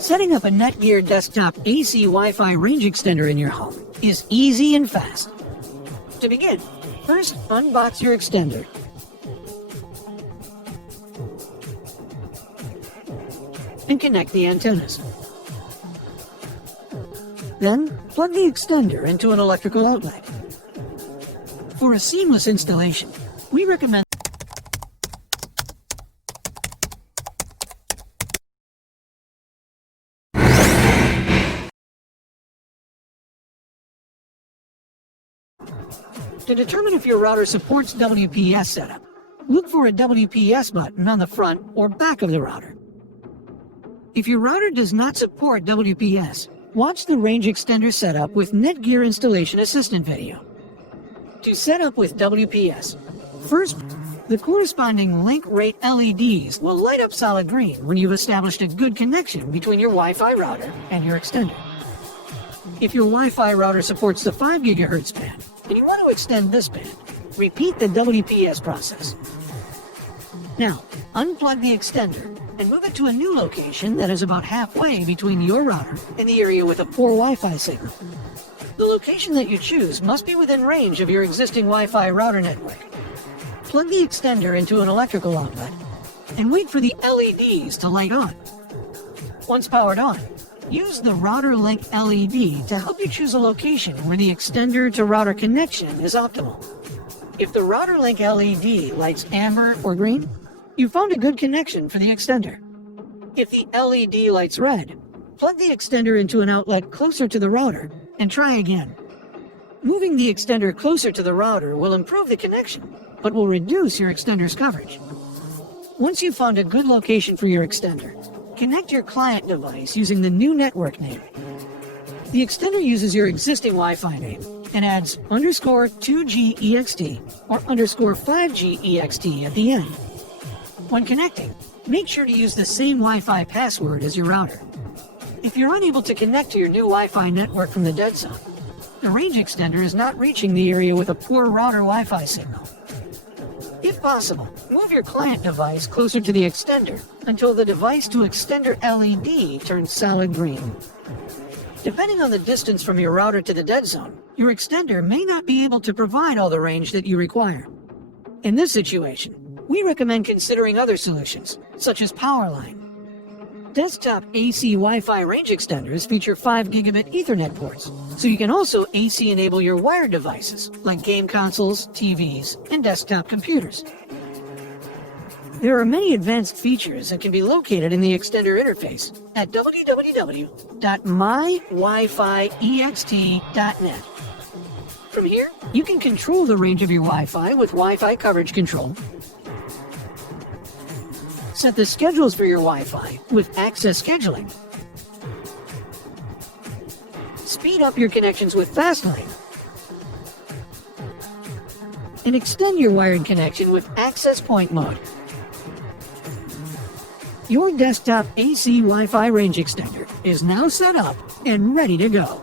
Setting up a NETGEAR desktop AC Wi-Fi range extender in your home is easy and fast. To begin, first unbox your extender. And connect the antennas. Then, plug the extender into an electrical outlet. For a seamless installation, we recommend To determine if your router supports WPS setup, look for a WPS button on the front or back of the router. If your router does not support WPS, watch the range extender setup with NETGEAR installation assistant video. To set up with WPS, first, the corresponding link rate LEDs will light up solid green when you've established a good connection between your Wi-Fi router and your extender. If your Wi-Fi router supports the 5 GHz band, and you want to extend this band, repeat the WPS process. Now, unplug the extender and move it to a new location that is about halfway between your router and the area with a poor Wi-Fi signal. The location that you choose must be within range of your existing Wi-Fi router network. Plug the extender into an electrical outlet and wait for the LEDs to light on. Once powered on, use the router link LED to help you choose a location where the extender to router connection is optimal. If the router link LED lights amber or green, you found a good connection for the extender. If the LED lights red, plug the extender into an outlet closer to the router and try again. Moving the extender closer to the router will improve the connection, but will reduce your extender's coverage. Once you've found a good location for your extender, connect your client device using the new network name. The extender uses your existing Wi-Fi name and adds _2G EXT or _5G EXT at the end. When connecting, make sure to use the same Wi-Fi password as your router. If you're unable to connect to your new Wi-Fi network from the dead zone, the range extender is not reaching the area with a poor router Wi-Fi signal. If possible, move your client device closer to the extender until the device to extender LED turns solid green. Depending on the distance from your router to the dead zone, your extender may not be able to provide all the range that you require. In this situation, we recommend considering other solutions, such as Powerline. Desktop AC Wi-Fi range extenders feature 5 gigabit Ethernet ports, so you can also AC enable your wired devices, like game consoles, TVs, and desktop computers. There are many advanced features that can be located in the extender interface at www.mywifiext.net. From here, you can control the range of your Wi-Fi with Wi-Fi coverage control, set the schedules for your Wi-Fi with access scheduling, speed up your connections with Fastlane, and extend your wired connection with access point mode. Your desktop AC Wi-Fi range extender is now set up and ready to go.